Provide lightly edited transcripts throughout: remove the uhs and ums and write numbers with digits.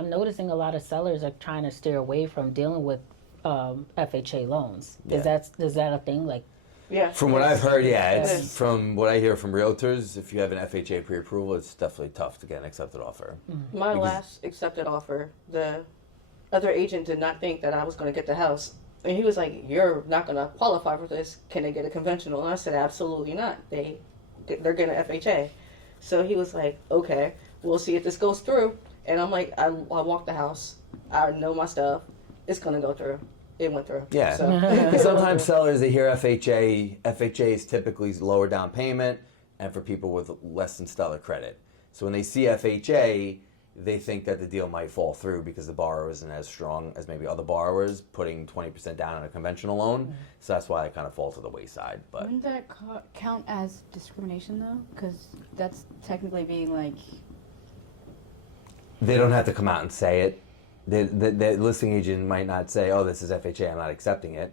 I'm noticing a lot of sellers are trying to steer away from dealing with FHA loans. Yeah. Is that a thing? Like, Yeah. From what I've heard, yeah, It it's is. from what I hear from realtors. If you have an FHA pre-approval, it's definitely tough to get an accepted offer. My Because- last accepted offer, the other agent did not think that I was going to get the house. And he was like, "You're not going to qualify for this. Can they get a conventional?" And I said, "Absolutely not. They're getting an FHA." So he was like, "Okay, we'll see if this goes through." And I'm like, I walked the house. I know my stuff. It's going to go through. It went through. Yeah. So, Sometimes sellers, they hear FHA. FHA is typically lower down payment and for people with less than stellar credit. So when they see FHA, they think that the deal might fall through because the borrower isn't as strong as maybe other borrowers putting 20% down on a conventional loan. So that's why it kind of falls to the wayside. But Wouldn't that count as discrimination though? Because that's technically being like, they don't have to come out and say it. The listing agent might not say, "Oh, this is FHA, I'm not accepting it."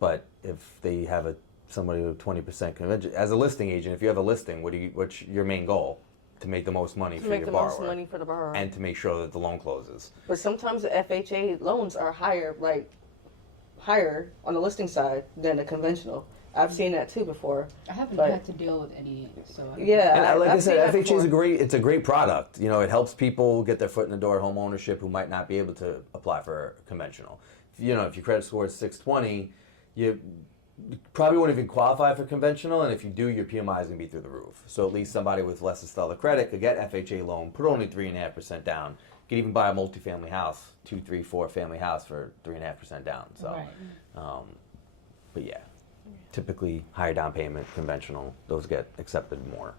But if they have somebody with 20% convention, as a listing agent, if you have a listing, what's your main goal? To make the most money to for make your the borrower, most money for the borrower. and to make sure that the loan closes. But sometimes the FHA loans are higher on the listing side than the conventional. I've seen that too before. I haven't But- had to deal with any, so I don't Yeah, And like I I've seen said, that FHA is before. it's a great product. You know, it helps people get their foot in the door at home ownership who might not be able to apply for conventional. You know, if your credit score is 620, you probably won't even qualify for conventional, and if you do, your PMI is going to be through the roof. So at least somebody with less than stellar credit could get FHA loan, put only 3.5% down. You could even buy a multifamily house, 2, 3, 4 family house for 3.5% down. So, right. but yeah, typically higher down payment, conventional, those get accepted more.